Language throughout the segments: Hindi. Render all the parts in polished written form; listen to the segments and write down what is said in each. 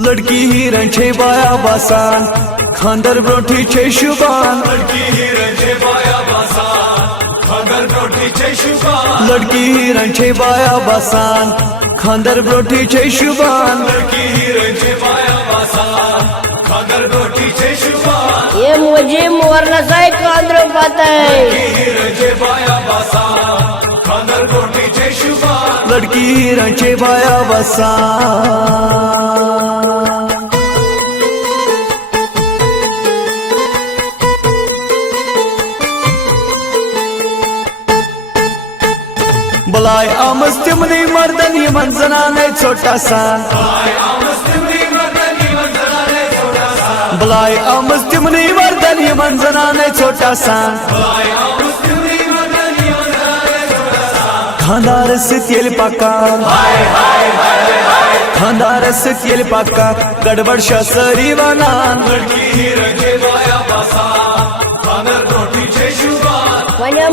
लड़की हिरण छे बाया बासान खांदर ब्रोठी छे शुबान। लड़की हिरण छे बाया बासान खांदर ब्रोठी छे शुबान। लड़की हिरण छे बाया बासान खांदर ब्रोठी छे शुबान। लड़की हिरण छे बाया बासान खांदर ब्रोठी छे शुबान। ये मुझे मोरना साई खांदर पता है। लड़की हिरण छे बाया बासान खांदर ब्रोठी छे शुबान। लड़की हिरण छे बाया बासान। बलाय आमस तिमनी मर्दन यमन जनाने छोटा सान। बलाय आमस तिमनी मर्दन यमन जनाने छोटा सान। बलाय आमस तिमनी मर्दन यमन जनाने छोटा सान। बलाय आमस तिमनी मर्दन यमन जनाने छोटा सान। खानदार से तेल पका हाय हाय हाय हाय। खानदार से तेल पका गड़बड़ शसरी बनान। लड़की हिरण छे बाया बासान खांदर ब्रोठी छे शुबान।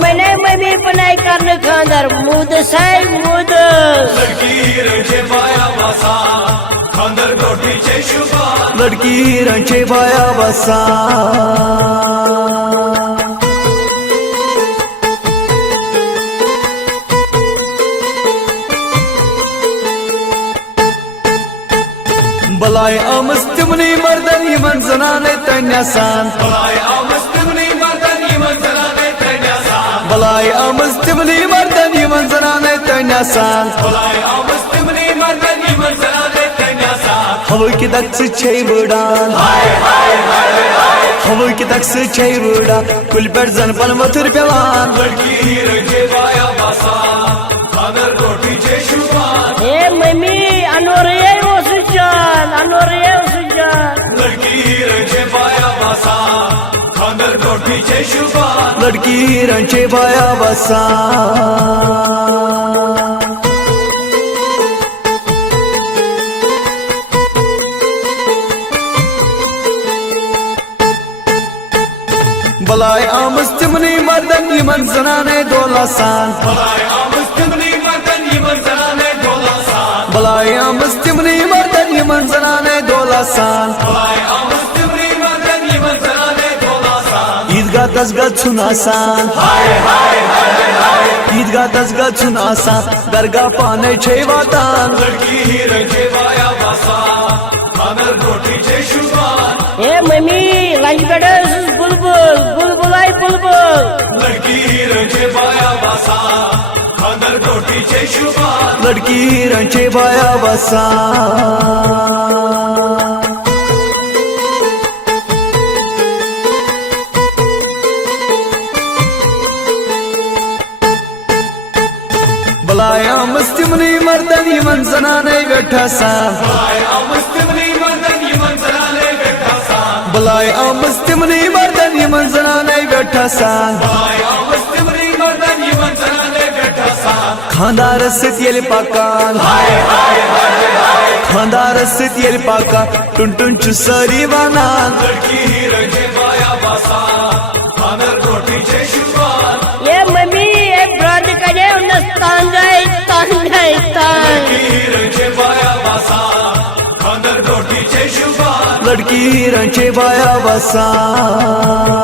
मैंने भी पनाई करने खांदर मुद साई मुद। लड़की हिरण छे बाया बासान खांदर ब्रोठी छे शुबान। लड़की हिरण छे बाया बासान। बलाय आमस तिमनी मर्दन यमन जनाने तन्यासान। बलाय आमस तिमनी मर्दन यमन जनाने तन्यासान। बलाय आमस तिमनी मर्दन यमन जनाने तन्यासान। बलाय आमस तिमनी मर्दन यमन जनाने तन्यासान। हवा की दक्ष छे बुड़ान हाय हाय हाय हाय। हवा की दक्ष छे बुड़ा कुल पर जनपन मथुर पेवान। लड़की हिरण छे बाया बासान खांदर ब्रोठी छे शुबान। ए मम्मी अनोरिये ओसुजान अनोरिये ओसुजान। लड़की हिरण छे बाया बासान खांदर ब्रोठी छे शुबान। लड़की हिरण छे बाया बासान। बलाय आमस तिमनी मर्दन यमन जनाने दोलासान। बलाय आमस तिमनी मर्दन यमन जनाने दोलासान। बलाय आमस तिमनी मर्दन यमन जनाने दोलासान। बलाय आमस तिमनी मर्दन यमन जनाने दोलासान। ईदगाह तसगा छुनासान हाय हाय हाय हाय। ईदगाह तसगा छुनासान दरगाह पाने छे वातान। लड़की हिरण छे बाया बासान खांदर ब्रोठी छे शुबान। ए मम्मी लंच बेडस बुलबुल बुलबुलाई बुलबुल। लड़की हिरण छे बाया बासान खांदर ब्रोठी छे शुबान। लड़की हिरण छे बाया बासान। बलाय आमस तिमनी मर्दन यमन जनाने बैठा सान। बलाय आमस तिमनी मर्दन यमन जनाने बैठा सान। बलाय आमस तिमनी मर्दन यमन जनाने बैठा सान। बलाय आमस तिमनी मर्दन यमन जनाने बैठा सान। खानदार से तेल पकान हाय हाय हाय हाय। खानदार से तेल पका टुन टुन चुसरी बनान। लड़की हिरण छे बाया बासान खांदर ब्रोठी छे शुबान। ये मम्मी ये ब्रांड कने उन्नस तांगाई तांगाई तांग। लड़की हिरण छे बाया बासान खांदर ब्रोठी छे शुबान। लड़की हिरण छे बाया बासान।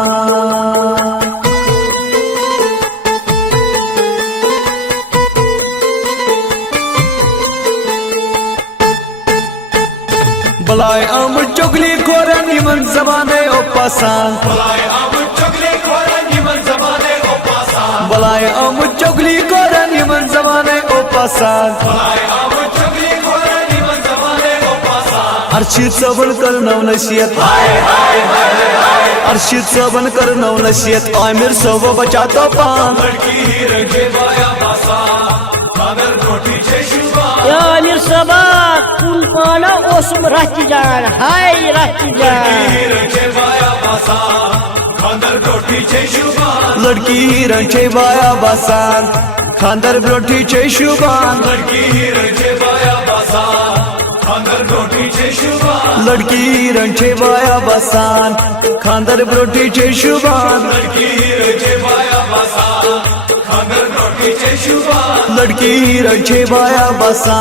बलाय आमस चुगली खोरन यमन जमाने ओ पासान। बलाय आमस चुगली खोरन यमन जमाने ओ पासान। बलाय आमस चुगली खोरन यमन जमाने ओ पासान। बलाय आमस चुगली खोरन यमन जमाने ओ पासान। अर्शिद सबन कर नव नसीहत हाय हाय हाय हाय। अर्शिद सबन कर नव नसीहत आमिर सब बचाता पान। लड़की हिरण छे बाया बासान खांदर ब्रोठी छे शुबान। या अमीर सबा कुल पाना ओसम रहती जान हाय रहती लड़की जान। हिरण छे बाया बासान खांदर ब्रोठी छे शुबान। लड़की हिरण छे बाया बासान खांदर ब्रोठी छे शुबान। लड़की हिरण छे बाया बासान खांदर ब्रोठी छे शुबान। लड़की हिरण छे बाया बासान खांदर ब्रोठी छे शुबान। लड़की हिरण छे बाया बासान खांदर ब्रोठी छे शुबान। लड़की हिरण छे बाया बासान।